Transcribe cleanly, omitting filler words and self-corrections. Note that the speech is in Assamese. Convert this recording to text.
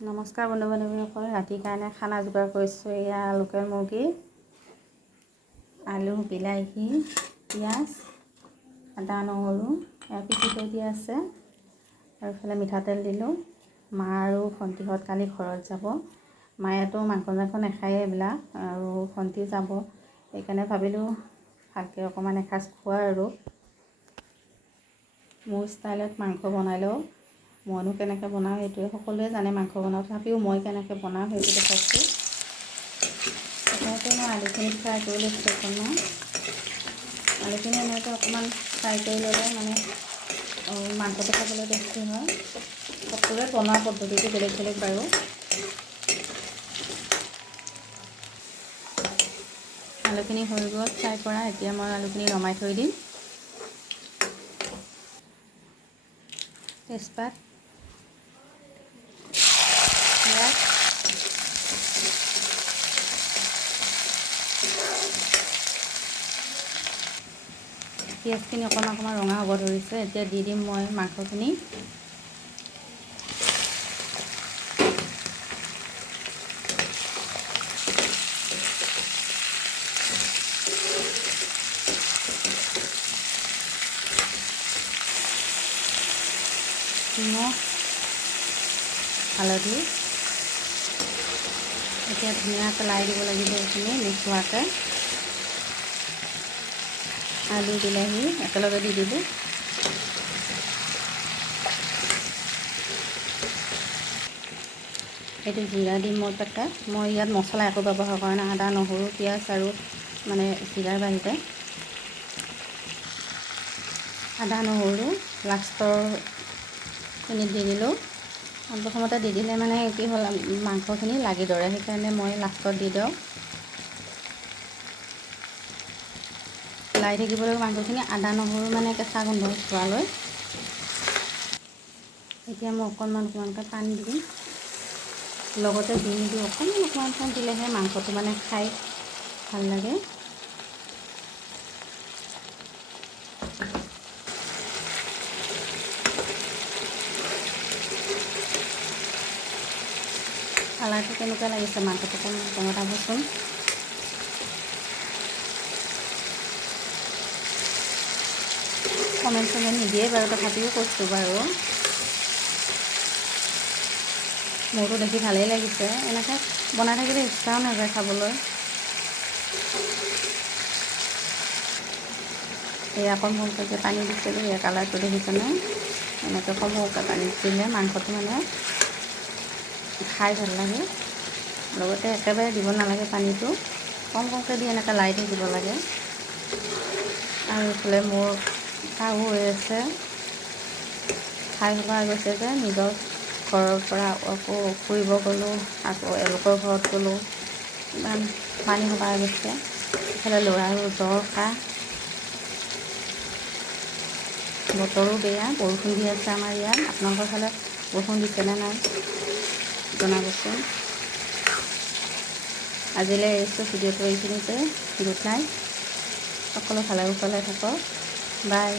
নমস্কাৰ বন্ধু বান্ধৱীসকল, ৰাতিৰ কাৰণে খানা যোগাৰ কৰিছোঁ। এয়া লোকেল মুৰ্গী, আলু, বিলাহী, পিঁয়াজ, আদা, নহৰু এয়া পিচি থৈ দিয়া আছে। আৰু এইফালে মিঠাতেল দিলোঁ। মা আৰু ভণ্টিহঁত কালি ঘৰত যাব। মায়েতো মাংস নাখায়ে এইবিলাক, আৰু ভণ্টি যাব। সেইকাৰণে ভাবিলোঁ ভালকৈ অকণমান এসাঁজ খোৱা আৰু মোৰ ষ্টাইলত মাংস বনালেও মইনো কেনেকৈ বনাওঁ সেইটোৱে সকলোৱে জানে। মাংস বনাওঁ, তথাপিও মই কেনেকৈ বনাওঁ সেইটো দেখাইছোঁ। প্ৰথমতে মই আলুখিনি ফ্ৰাই কৰি লৈছোঁ। অকণমান আলুখিনি এনেকৈ অকণমান ফ্ৰাই কৰি ল'লে মানে মাংসটো খাবলৈ টেষ্টি হয়। সকলোৱে বনোৱা পদ্ধতিটো বেলেগ বেলেগ বাৰু। আলুখিনি হৈ গ'ল ফ্ৰাই কৰা। এতিয়া মই আলুখিনি নমাই থৈ দিম। তেজপাত, পিঁয়াজ, পিঁয়াজখিনি অকণমান ৰঙা হ'ব ধৰিছে। এতিয়া দি দিম মই মাংসখিনি। নিমখ, হালধি, এতিয়া ধুনীয়াকৈ লাই দিব লাগিব। এইখিনি মিক্স হোৱাকৈ আলু বিলাহী একেলগে দি দিলোঁ। এইটো জিৰা দিম মই পেকেট। মই ইয়াত মছলা একো ব্যৱহাৰ কৰা নাই। আদা, নহৰু, পিঁয়াজ আৰু মানে জিৰাৰ বাহিৰে আদা নহৰু লাষ্টৰখিনিত দি দিলোঁ। প্ৰথমতে দি দিলে মানে কি হ'ল, মাংসখিনি লাগি ধৰে, সেইকাৰণে মই লাষ্টত দি দিওঁ। লাৰি থাকিব লাগিব মাংসখিনি, আদা নহৰু মানে কেঁচা গোন্ধ যোৱালৈ। এতিয়া মই অকণমানকৈ পানী দিম, লগতে ডিম দিওঁ। অকণমান দিলেহে মাংসটো মানে খাই ভাল লাগে। কালাৰটো কেনেকুৱা লাগিছে মাংসটো জনাবচোন। কমেণ্ট নিদিয়ে বাৰু, তথাপিও কৈছোঁ বাৰু। মোৰতো দেখি ভালেই লাগিছে। এনেকৈ বনাই থাকিলে ইচ্ছাও নাযায় খাবলৈ। এয়া কম সৰুকৈ পানী দিছিলোঁ। এয়া কালাৰটো দেখিছেনে? এনেকৈ কম সৰুকৈ পানী দিলে মাংসটো মানে খাই ভাল লাগে। লগতে একেবাৰে দিব নালাগে পানীটো, কমকৈ দি এনেকৈ লাৰি থাকিব লাগে। আৰু এইফালে মোৰ শাহু হৈ আছে, খাই ভাল গৈছে যে নিজৰ ঘৰৰ পৰা আকৌ ফুৰিব গ'লোঁ, আকৌ এওঁলোকৰ ঘৰত গ'লোঁ, ইমান পানী শুকাই গৈছে। ইফালে ল'ৰাৰো জ্বৰ, কাহ, বতৰো বেয়া, বৰষুণ দি আছে আমাৰ ইয়াত। আপোনালোকৰ ফালে বৰষুণ দিছেনে নাই জনাবচোন। আজিলৈ এৰিছোঁ ভিডিঅ'টো এইখিনিতে। Good night. সকলো ভালে কুশলে থাকক। বাই।